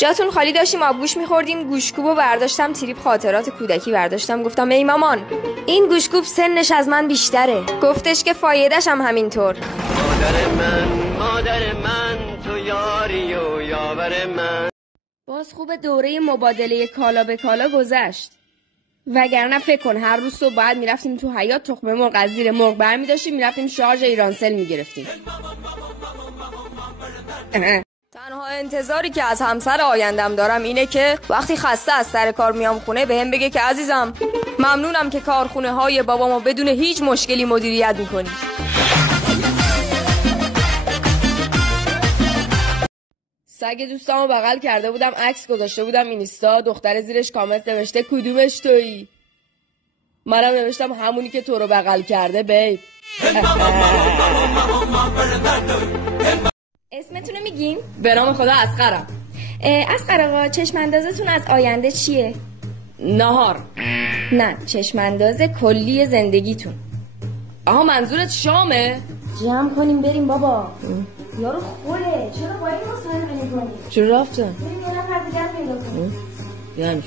جاتون خالی داشتیم آبگوش میخوردیم، گوشکوبو برداشتم تریپ خاطرات کودکی برداشتم، گفتم ای مامان این گوشکوب سنش از من بیشتره. گفتش که فایدهش هم همینطور. مادر من تو یاری و یاور من. باز خوب دوره مبادله کالا به کالا گذشت، وگرنه فکر کن هر روز صبح باید میرفتیم تو حیاط تخم مرغ از زیر مرغ برمی داشتیم میرفتیم شارژ ایرانسل میگرفتیم. تنها انتظاری که از همسر آیندم دارم اینه که وقتی خسته از سر کار میام خونه بهم بگه که عزیزم ممنونم که کارخونه های بابامو بدون هیچ مشکلی مدیریت میکنی. سگ دوستامو بغل کرده بودم، عکس گذاشته بودم اینستا، دختر زیرش کامنت نوشته کدومش تویی؟ منم نوشتم همونی که تو رو بغل کرده بیب. اسمتونو میگین؟ به نام خدا اصغرم. اصغر آقا چشم اندازتون از آینده چیه؟ نهار. نه چشم انداز کلی زندگیتون. آها منظورت شامه؟ جمع کنیم بریم بابا. یارو خوله چرا با این مصاحبه میکنی؟ چرا رفتن؟ بریم یه نفر دیگر پیدا کنیم. یعنی